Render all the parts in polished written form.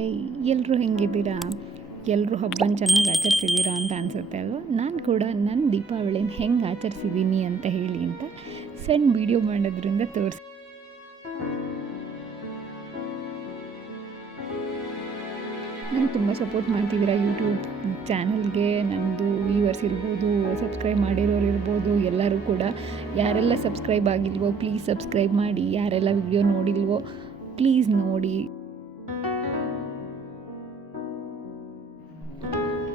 Hi, ಎಲ್ಲರೂ ಹೆಂಗಿದ್ದೀರಾ? ಎಲ್ಲರೂ ಹಬ್ಬನ ಚೆನ್ನಾಗಿ ಆಚರಿಸಿದ್ದೀರಾ ಅಂತ ಅನಿಸುತ್ತೆ ಅಲ್ವಾ? ನಾನು ಕೂಡ ನನ್ನ ದೀಪಾವಳಿನ ಹೆಂಗೆ ಆಚರಿಸಿದ್ದೀನಿ ಅಂತ ಹೇಳಿ ಅಂತ ಸಣ್ಣ ವೀಡಿಯೋ ಮಾಡೋದ್ರಿಂದ ತೋರಿಸಿ. ನಂಗೆ ತುಂಬ ಸಪೋರ್ಟ್ ಮಾಡ್ತಿದ್ದೀರಾ ಯೂಟ್ಯೂಬ್ ಚಾನಲ್ಗೆ. ನನ್ನದು ವ್ಯೂವರ್ಸ್ ಇರ್ಬೋದು, ಸಬ್ಸ್ಕ್ರೈಬ್ ಮಾಡಿರೋರು ಇರ್ಬೋದು, ಎಲ್ಲರೂ ಕೂಡ. ಯಾರೆಲ್ಲ ಸಬ್ಸ್ಕ್ರೈಬ್ ಆಗಿಲ್ವೋ ಪ್ಲೀಸ್ ಸಬ್ಸ್ಕ್ರೈಬ್ ಮಾಡಿ, ಯಾರೆಲ್ಲ ವಿಡಿಯೋ ನೋಡಿಲ್ವೋ ಪ್ಲೀಸ್ ನೋಡಿ.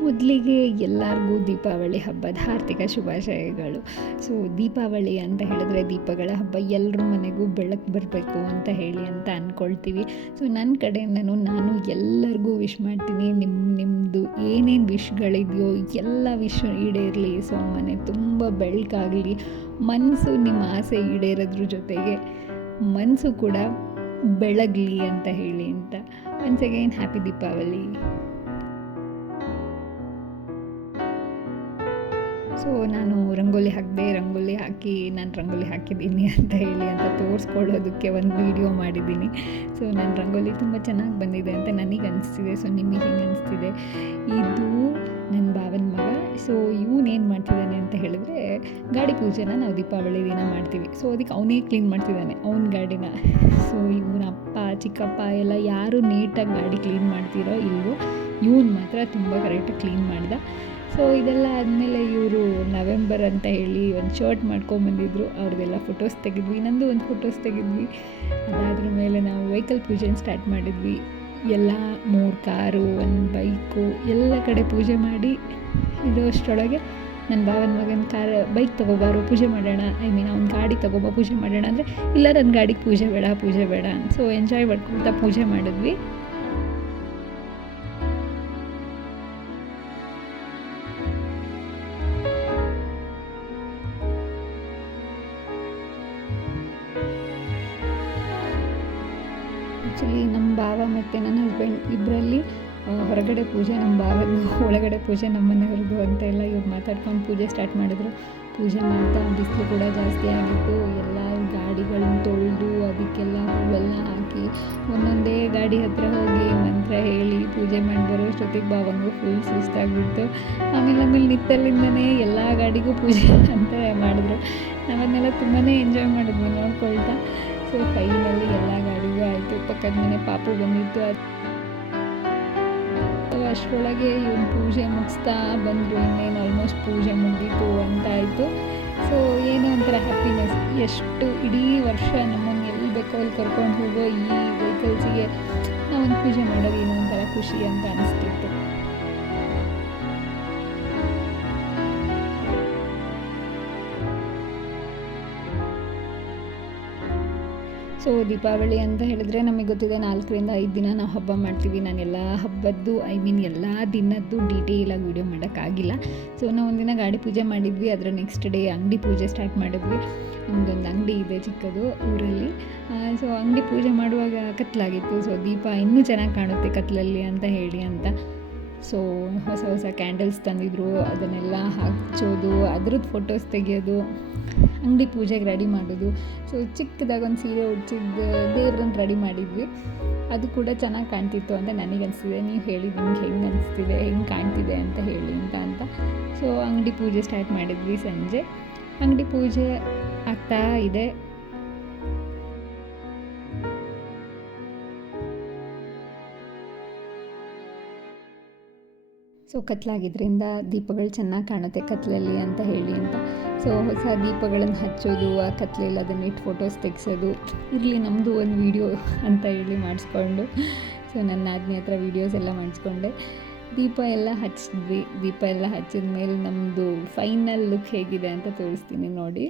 ಮೊದಲಿಗೆ ಎಲ್ಲರಿಗೂ ದೀಪಾವಳಿ ಹಬ್ಬದ ಹಾರ್ದಿಕ ಶುಭಾಶಯಗಳು. ಸೊ ದೀಪಾವಳಿ ಅಂತ ಹೇಳಿದ್ರೆ ದೀಪಗಳ ಹಬ್ಬ, ಎಲ್ಲರ ಮನೆಗೂ ಬೆಳಕು ಬರಬೇಕು ಅಂತ ಹೇಳಿ ಅಂತ ಅಂದ್ಕೊಳ್ತೀವಿ. ಸೊ ನನ್ನ ಕಡೆಯಿಂದನೂ ನಾನು ಎಲ್ಲರಿಗೂ ವಿಶ್ ಮಾಡ್ತೀನಿ. ನಿಮ್ಮದು ಏನೇನು ವಿಶ್ಗಳಿದೆಯೋ ಎಲ್ಲ ವಿಶ್ ಈಡೇರಲಿ. ಸೊ ಮನೆ ತುಂಬ ಬೆಳಕಾಗಲಿ, ಮನಸ್ಸು ನಿಮ್ಮ ಆಸೆ ಈಡೇರೋದ್ರ ಜೊತೆಗೆ ಮನಸ್ಸು ಕೂಡ ಬೆಳಗಲಿ ಅಂತ ಹೇಳಿ ಅಂತ. Once again happy Deepavali. So ನಾನು ರಂಗೋಲಿ ಹಾಕಿ ನಾನು ರಂಗೋಲಿ ಹಾಕಿದ್ದೀನಿ ಅಂತ ಹೇಳಿ ಅಂತ ತೋರಿಸ್ಕೊಳ್ಳೋದಕ್ಕೆ ಒಂದು ವೀಡಿಯೋ ಮಾಡಿದ್ದೀನಿ. ಸೊ ನನ್ನ ರಂಗೋಲಿ ತುಂಬ ಚೆನ್ನಾಗಿ ಬಂದಿದೆ ಅಂತ ನನಗೆ ಅನಿಸ್ತಿದೆ. ಸೊ ನಿಮಗೆ ಹೆಂಗೆ ಅನಿಸ್ತಿದೆ? ಇದು ನನ್ನ ಭಾವನ ಮಗ. ಸೊ ಇವನೇನು ಮಾಡ್ತಿದ್ದಾನೆ ಅಂತ ಹೇಳಿದ್ರೆ, ಗಾಡಿ ಪೂಜೆನ ನಾವು ದೀಪಾವಳಿ ದಿನ ಮಾಡ್ತೀವಿ. ಸೊ ಅದಕ್ಕೆ ಅವನೇ ಕ್ಲೀನ್ ಮಾಡ್ತಿದ್ದಾನೆ ಅವನ ಗಾಡಿನ. ಸೊ ಇವನ ಅಪ್ಪ ಚಿಕ್ಕಪ್ಪ ಎಲ್ಲ ಯಾರು ನೀಟಾಗಿ ಗಾಡಿ ಕ್ಲೀನ್ ಮಾಡ್ತಿರೋ ಇಲ್ವೋ, ಇವನು ಮಾತ್ರ ತುಂಬ ಕರೆಕ್ಟಾಗಿ ಕ್ಲೀನ್ ಮಾಡ್ದ. ಸೊ ಇದೆಲ್ಲ ಆದಮೇಲೆ ಇವರು ನವೆಂಬರ್ ಅಂತ ಹೇಳಿ ಒಂದು ಶರ್ಟ್ ಮಾಡ್ಕೊಂಬಂದಿದ್ರು. ಅವ್ರದ್ದೆಲ್ಲ ಫೋಟೋಸ್ ತೆಗೆದ್ವಿ, ನಂದು ಒಂದು ಫೋಟೋಸ್ ತೆಗೆದ್ವಿ. ಅದಾದ್ರ ಮೇಲೆ ನಾವು ವೆಹಿಕಲ್ ಪೂಜೆನ ಸ್ಟಾರ್ಟ್ ಮಾಡಿದ್ವಿ. ಎಲ್ಲ 3 ಕಾರು, 1 ಬೈಕು, ಎಲ್ಲ ಕಡೆ ಪೂಜೆ ಮಾಡಿ ಇರೋಷ್ಟರೊಳಗೆ ನನ್ನ ಭಾವನ ಮಗನ ಬೈಕ್ ತೊಗೊಬಾರು ಪೂಜೆ ಮಾಡೋಣ, ಅವ್ನ ಗಾಡಿ ತೊಗೊಬೋ ಪೂಜೆ ಮಾಡೋಣ ಅಂದರೆ, ಇಲ್ಲ ನನ್ನ ಗಾಡಿಗೆ ಪೂಜೆ ಬೇಡ. ಸೊ ಎಂಜಾಯ್ ಮಾಡ್ಕೊಳ್ತಾ ಪೂಜೆ ಮಾಡಿದ್ವಿ. ಆ್ಯಕ್ಚುಲಿ ನಮ್ಮ ಭಾವ ಮತ್ತು ನನ್ನ ಹಸ್ಬೆಂಡ್ ಇಬ್ಬರಲ್ಲಿ ಹೊರಗಡೆ ಪೂಜೆ ನಮ್ಮ ಭಾವದ್ದು, ಒಳಗಡೆ ಪೂಜೆ ನಮ್ಮ ಮನೆಯವ್ರದ್ದು ಅಂತ ಎಲ್ಲ ಇವ್ರು ಮಾತಾಡ್ಕೊಂಡು ಪೂಜೆ ಸ್ಟಾರ್ಟ್ ಮಾಡಿದ್ರು. ಪೂಜೆ ಮಾಡ್ತಾ ಬಿಸಿಲು ಕೂಡ ಜಾಸ್ತಿ ಆಗಿತ್ತು. ಎಲ್ಲ ಗಾಡಿಗಳನ್ನ ತೊಳೆದು ಅದಕ್ಕೆಲ್ಲ ಹೂವೆಲ್ಲ ಹಾಕಿ ಒಂದೊಂದೇ ಗಾಡಿ ಹತ್ರ ಹೋಗಿ ಮಂತ್ರ ಹೇಳಿ ಪೂಜೆ ಮಾಡಿ ಬರೋಷ್ಟೊತ್ತಿಗೆ ಭಾವಂಗೂ ಫುಲ್ ಸುಸ್ತಾಗ್ಬಿಡ್ತು. ಆಮೇಲೆ ನಿತ್ತಲ್ಲಿಂದನೇ ಎಲ್ಲ ಗಾಡಿಗೂ ಪೂಜೆ ಅಂತ ಮಾಡಿದ್ರು. ನಾವನ್ನೆಲ್ಲ ತುಂಬಾ ಎಂಜಾಯ್ ಮಾಡಿದ್ವಿ ನೋಡ್ಕೊಳ್ತಾ. ಸೊ ಫೈನಲಿ ಎಲ್ಲ ಗಾಡಿಗೂ ಆಯಿತು. ಪಕ್ಕದ ಮನೆ ಪಾಪು ಬಂದಿತ್ತು. ಅಷ್ಟರೊಳಗೆ ಇವನು ಪೂಜೆ ಮುಗಿಸ್ತಾ ಬಂದರು. ಇನ್ನೇನು ಆಲ್ಮೋಸ್ಟ್ ಪೂಜೆ ಮುಗಿದಿತ್ತು ಅಂತ ಆಯಿತು. ಸೊ ಏನೋ ಒಂಥರ ಹ್ಯಾಪಿನೆಸ್. ಎಷ್ಟು ಇಡೀ ವರ್ಷ ನಮ್ಮನ್ನು ಎಲ್ಲಿ ಬೇಕೋ ಅಲ್ಲಿ ಕರ್ಕೊಂಡು ಹೋಗೋ ಈ ವೆಹಿಕಲ್ಸಿಗೆ ನಾವೊಂದು ಪೂಜೆ ಮಾಡೋದು ಏನೋ ಒಂಥರ ಖುಷಿ ಅಂತ ಅನಿಸ್ತಿತ್ತು. ಸೊ ದೀಪಾವಳಿ ಅಂತ ಹೇಳಿದ್ರೆ ನಮಗೆ ಗೊತ್ತಿದೆ 4 ರಿಂದ 5 ದಿನ ನಾವು ಹಬ್ಬ ಮಾಡ್ತೀವಿ. ನಾನು ಎಲ್ಲ ಹಬ್ಬದ್ದು ಎಲ್ಲ ದಿನದ್ದು ಡೀಟೇಲಾಗಿ ವೀಡಿಯೋ ಮಾಡೋಕ್ಕಾಗಿಲ್ಲ. ಸೊ ನಾವು ಒಂದಿನ ಗಾಡಿ ಪೂಜೆ ಮಾಡಿದ್ವಿ. ಅದರ ನೆಕ್ಸ್ಟ್ ಡೇ ಅಂಗಡಿ ಪೂಜೆ ಸ್ಟಾರ್ಟ್ ಮಾಡಿದ್ವಿ. ನಮ್ಮದೊಂದು ಅಂಗಡಿ ಇದೆ ಚಿಕ್ಕದು ಊರಲ್ಲಿ. ಸೊ ಅಂಗಡಿ ಪೂಜೆ ಮಾಡುವಾಗ ಕತ್ಲಾಗಿತ್ತು. ಸೊ ದೀಪ ಇನ್ನೂ ಚೆನ್ನಾಗಿ ಕಾಣುತ್ತೆ ಕತ್ಲಲ್ಲಿ ಅಂತ ಹೇಳಿ ಅಂತ. ಸೊ ಹೊಸ ಕ್ಯಾಂಡಲ್ಸ್ ತಂದಿದ್ರು, ಅದನ್ನೆಲ್ಲ ಹಚ್ಚೋದು, ಅದ್ರದ್ದು ಫೋಟೋಸ್ ತೆಗೆಯೋದು, ಅಂಗಡಿ ಪೂಜೆಗೆ ರೆಡಿ ಮಾಡೋದು. ಸೊ ಚಿಕ್ಕದಾಗಿ ಒಂದು ಸೀರೆ ಉಡ್ಸಿದ್ದು ದೇವ್ರನ್ನ ರೆಡಿ ಮಾಡಿದ್ವಿ. ಅದು ಕೂಡ ಚೆನ್ನಾಗಿ ಕಾಣ್ತಿತ್ತು ಅಂತ ನನಗನ್ನಿಸ್ತಿದೆ. ನೀವು ಹೇಳಿ ನಿಮ್ಗೆ ಹೆಂಗೆ ಕಾಣ್ತಿದೆ ಅಂತ ಹೇಳಿ ಅಂತ. ಸೊ ಅಂಗಡಿ ಪೂಜೆ ಸ್ಟಾರ್ಟ್ ಮಾಡಿದ್ವಿ ಸಂಜೆ. ಅಂಗಡಿ ಪೂಜೆ ಆಗ್ತಾ ಇದೆ. ಸೊ ಕತ್ಲಾಗಿದ್ದರಿಂದ ದೀಪಗಳು ಚೆನ್ನಾಗಿ ಕಾಣುತ್ತೆ ಕತ್ಲಲ್ಲಿ ಅಂತ ಹೇಳಿ ಅಂತ. ಸೊ ಹೊಸ ದೀಪಗಳನ್ನು ಹಚ್ಚೋದು, ಆ ಕತ್ಲೆಯಲ್ಲಿ ಅದನ್ನಿಟ್ಟು ಫೋಟೋಸ್ ತೆಗೆಸೋದು ಇರಲಿ ನಮ್ಮದು ಒಂದು ವೀಡಿಯೋ ಅಂತ ಹೇಳಿ ಮಾಡಿಸ್ಕೊಂಡು. ಸೊ ನನ್ನ ನಾದಿನಿ ಹತ್ರ ವೀಡಿಯೋಸ್ ಎಲ್ಲ ಮಾಡಿಸ್ಕೊಂಡೆ. ದೀಪ ಎಲ್ಲ ಹಚ್ಚಿದ್ವಿ. ದೀಪ ಎಲ್ಲ ಹಚ್ಚಿದ ಮೇಲೆ ನಮ್ಮದು ಫೈನಲ್ ಲುಕ್ ಹೇಗಿದೆ ಅಂತ ತೋರಿಸ್ತೀನಿ ನೋಡಿ.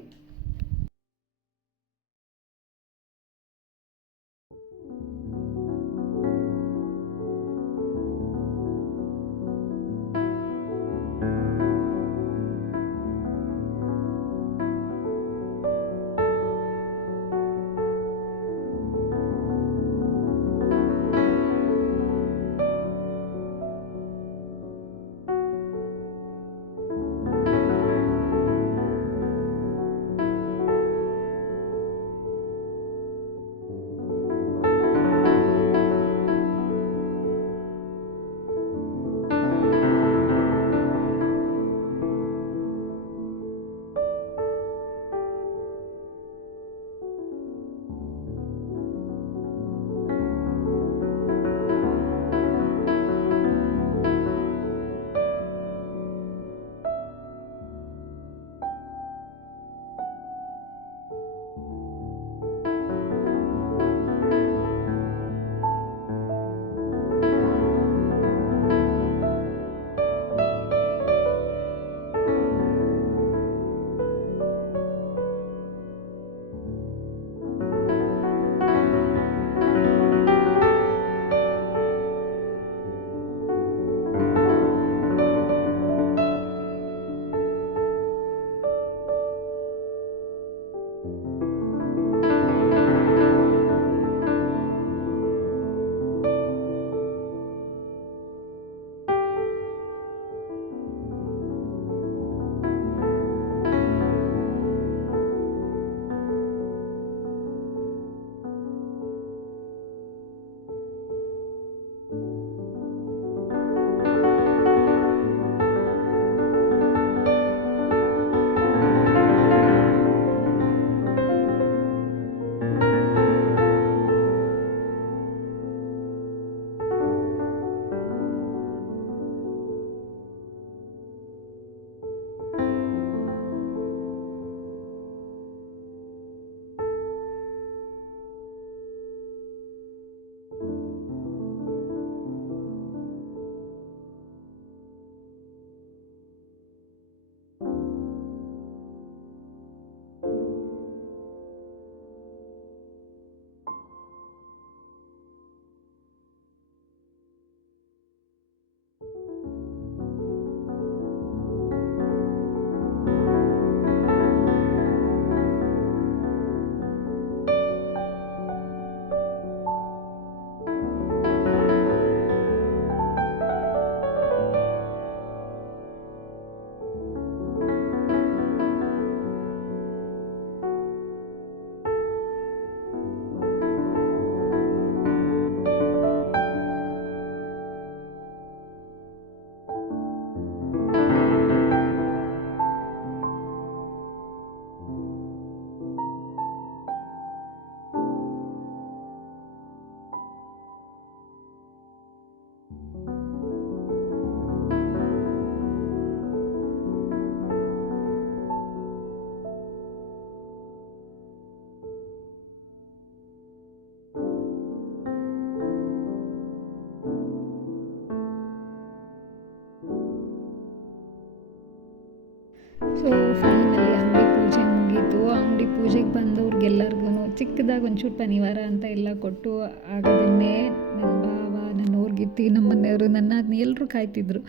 ಸೊ ಫೈನಲಿ ಅಂಗಡಿ ಪೂಜೆ ಮುಗೀತು. ಅಂಗಡಿ ಪೂಜೆಗೆ ಬಂದವ್ರಿಗೆಲ್ಲರಿಗೂ ಚಿಕ್ಕದಾಗಿ ಒಂಚೂರು ಪನಿವಾರ ಅಂತ ಎಲ್ಲ ಕೊಟ್ಟು ಆಗೋದನ್ನೇ ನನ್ನ ಭಾವ, ನನ್ನ ಊರ್ಗಿತ್ತಿ, ನಮ್ಮ ಮನೆಯವರು, ನನ್ನ ಅದನ್ನ ಎಲ್ಲರೂ ಕಾಯ್ತಿದ್ರು.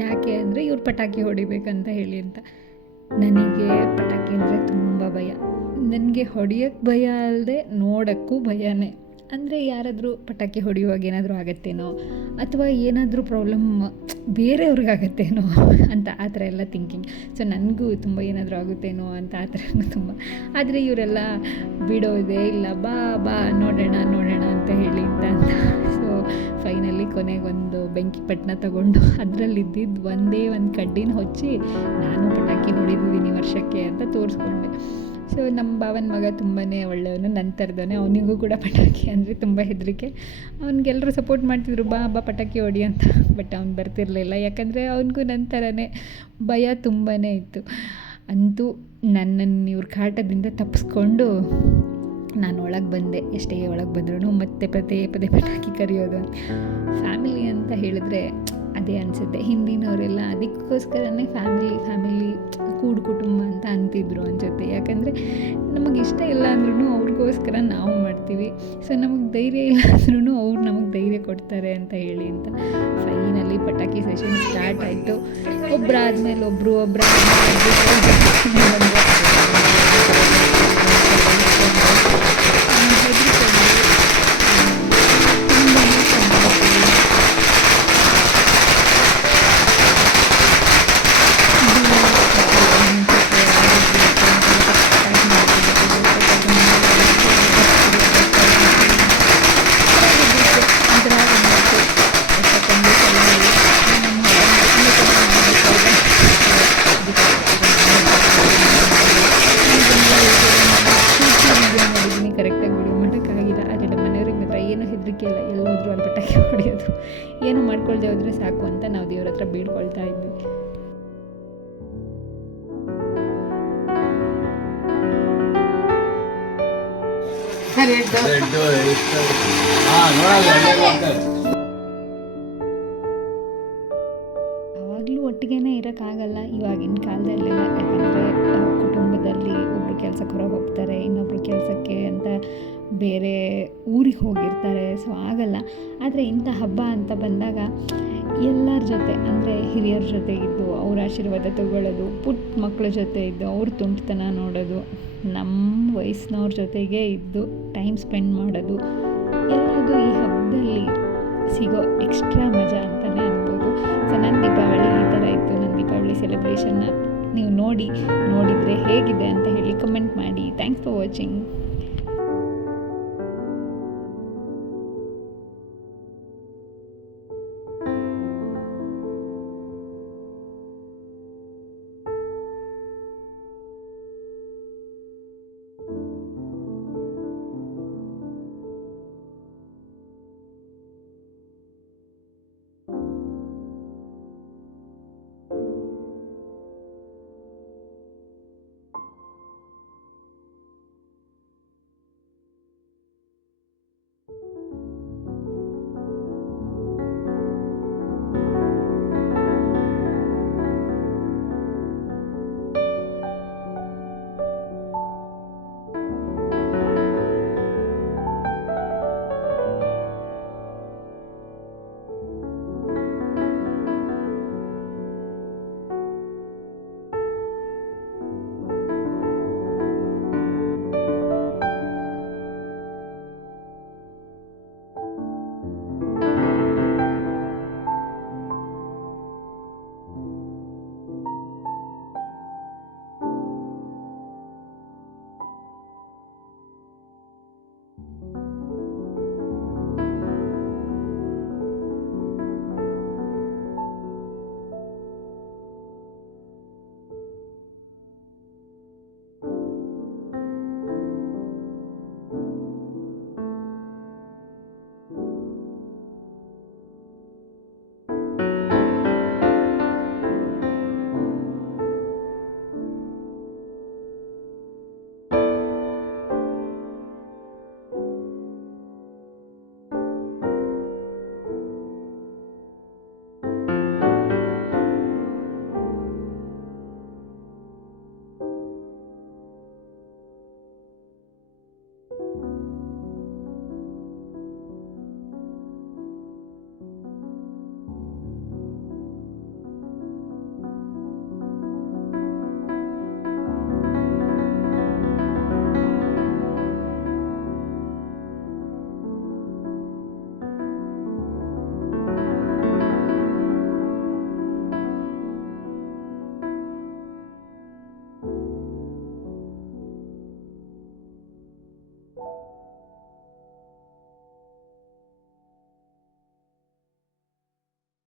ಯಾಕೆ ಅಂದರೆ ಇವ್ರು ಪಟಾಕಿ ಹೊಡಿಬೇಕಂತ ಹೇಳಿ ಅಂತ. ನನಗೆ ಪಟಾಕಿ ಅಂದರೆ ತುಂಬ ಭಯ. ನನಗೆ ಹೊಡಿಯೋಕ್ಕೆ ಭಯ ಅಲ್ಲದೆ ನೋಡೋಕ್ಕೂ ಭಯನೇ. ಅಂದರೆ ಯಾರಾದರೂ ಪಟಾಕಿ ಹೊಡೆಯುವಾಗ ಏನಾದರೂ ಆಗುತ್ತೇನೋ ಅಥವಾ ಏನಾದರೂ ಪ್ರಾಬ್ಲಮ್ ಬೇರೆಯವ್ರಿಗಾಗತ್ತೇನೋ ಅಂತ ಆ ಥರ ಎಲ್ಲ ಥಿಂಕಿಂಗ್. ಸೊ ನನಗೂ ತುಂಬ ಏನಾದರೂ ಆಗುತ್ತೇನೋ ಅಂತ ಆ ಥರ ತುಂಬ. ಆದರೆ ಇವರೆಲ್ಲ ಬಿಡೋದೇ ಇಲ್ಲ, ಬಾ ಬಾ ನೋಡೋಣ ಅಂತ ಹೇಳಿ ಅಂತ. ಸೊ ಫೈನಲಿ ಕೊನೆಗೊಂದು ಬೆಂಕಿ ಪಟ್ಟಣ ತಗೊಂಡು ಅದರಲ್ಲಿದ್ದಿದ್ದು ಒಂದೇ ಒಂದು ಕಡ್ಡಿನ ಹೊಚ್ಚಿ ನಾನು ಪಟಾಕಿ ಹೊಡಿದಿದ್ದೀನಿ ವರ್ಷಕ್ಕೆ ಅಂತ ತೋರಿಸ್ಕೊಂಡೆ. ಸೊ ನಮ್ಮ ಭಾವನ ಮಗ ತುಂಬಾ ಒಳ್ಳೆಯವನು, ನನ್ನ ಥರದವನೇ. ಅವನಿಗೂ ಕೂಡ ಪಟಾಕಿ ಅಂದರೆ ತುಂಬ ಹೆದರಿಕೆ. ಅವ್ನಿಗೆಲ್ಲರೂ ಸಪೋರ್ಟ್ ಮಾಡ್ತಿದ್ರು, ಬಾ ಪಟಾಕಿ ಹೊಡಿ ಅಂತ. ಬಟ್ ಅವ್ನು ಬರ್ತಿರಲಿಲ್ಲ, ಯಾಕಂದರೆ ಅವನಿಗೂ ನನ್ನ ಥರನೇ ಭಯ ತುಂಬಾ ಇತ್ತು. ಅಂತೂ ನನ್ನನ್ನು ಇವ್ರ ಕಾಟದಿಂದ ತಪ್ಪಿಸ್ಕೊಂಡು ನಾನು ಒಳಗೆ ಬಂದೆ. ಎಷ್ಟೇ ಒಳಗೆ ಬಂದ್ರೂ ಮತ್ತೆ ಪದೇ ಪಟಾಕಿ ಕರೆಯೋದು. ಫ್ಯಾಮಿಲಿ ಅಂತ ಹೇಳಿದ್ರೆ ಅದೇ ಅನಿಸುತ್ತೆ. ಹಿಂದಿನವರೆಲ್ಲ ಅದಕ್ಕೋಸ್ಕರನೇ ಫ್ಯಾಮಿಲಿ ಕೂಡು ಕುಟುಂಬ ಅಂತ ಅಂತಿದ್ರು ಅನಿಸುತ್ತೆ. ಯಾಕಂದರೆ ನಮಗೆ ಇಷ್ಟ ಇಲ್ಲ ಅಂದ್ರೂ ಅವ್ರಿಗೋಸ್ಕರ ನಾವು ಮಾಡ್ತೀವಿ. ಸೊ ನಮಗೆ ಧೈರ್ಯ ಇಲ್ಲ ಅಂದ್ರೂ ಅವ್ರು ನಮಗೆ ಧೈರ್ಯ ಕೊಡ್ತಾರೆ ಅಂತ ಹೇಳಿ ಅಂತ. ಫೈನಲಿ ಪಟಾಕಿ ಸೆಷನ್ ಸ್ಟಾರ್ಟ್ ಆಯಿತು. ಒಬ್ಬರಾದ್ಮೇಲೆ ಒಬ್ಬರು ಕರೆಕ್ಟಾಗಿ ವಿಡಿಯೋ ಮಾಡೋಕ್ಕಾಗಿಲ್ಲ. ಆದರೆ ನಮ್ಮ ಮನೆಯವ್ರಿಗೆ ಮಾತ್ರ ಏನೂ ಹೆದರಿಕೆ ಇಲ್ಲ, ಎಲ್ಲೋದ್ರೂ ಅಲ್ಲಿ ಪಟಾಕಿ ಹೊಡೆಯೋದು, ಏನು ಮಾಡ್ಕೊಳ್ದೆ ಹೋದರೆ ಸಾಕು ಅಂತ ನಾವು ದೇವ್ರ ಹತ್ರ ಬೇಡ್ಕೊಳ್ತಾ ಇದ್ವಿ. ಯಾವಾಗಲೂ ಒಟ್ಟಿಗೆನೇ ಇರೋಕ್ಕಾಗಲ್ಲ ಇವಾಗಿನ ಕಾಲದಲ್ಲೆಲ್ಲ. ಯಾಕಂದರೆ ಕುಟುಂಬದಲ್ಲಿ ಒಬ್ಬರು ಕೆಲಸಕ್ಕೆ ಹೊರಗೆ ಹೋಗ್ತಾರೆ, ಇನ್ನೊಬ್ಬರು ಕೆಲಸಕ್ಕೆ ಅಂತ ಬೇರೆ ಊರಿಗೆ ಹೋಗಿರ್ತಾರೆ. ಸೊ ಆಗಲ್ಲ. ಆದರೆ ಇಂಥ ಹಬ್ಬ ಅಂತ ಬಂದಾಗ ಎಲ್ಲರ ಜೊತೆ, ಅಂದರೆ ಹಿರಿಯರ ಜೊತೆ ಇದ್ದು ಅವ್ರ ಆಶೀರ್ವಾದ ತಗೊಳ್ಳೋದು, ಪುಟ್ಟ ಮಕ್ಕಳ ಜೊತೆ ಇದ್ದು ಅವ್ರ ತುಂಟತನ ನೋಡೋದು, ನಮ್ಮ ವಯಸ್ಸಿನವ್ರ ಜೊತೆಗೆ ಇದ್ದು ಟೈಮ್ ಸ್ಪೆಂಡ್ ಮಾಡೋದು, ಎಲ್ಲದು ಈ ಹಬ್ಬದಲ್ಲಿ ಸಿಗೋ ಎಕ್ಸ್ಟ್ರಾ ಮಜಾ ಅಂತಲೇ ಅನ್ಬೋದು. ಸೊ ನನ್ನ ದೀಪಾವಳಿ ಈ ಥರ ಇತ್ತು. ನನ್ನ ದೀಪಾವಳಿ ಸೆಲೆಬ್ರೇಷನ್ನ ನೀವು ನೋಡಿದರೆ ಹೇಗಿದೆ ಅಂತ ಹೇಳಿ ಕಮೆಂಟ್ ಮಾಡಿ. Thanks for watching.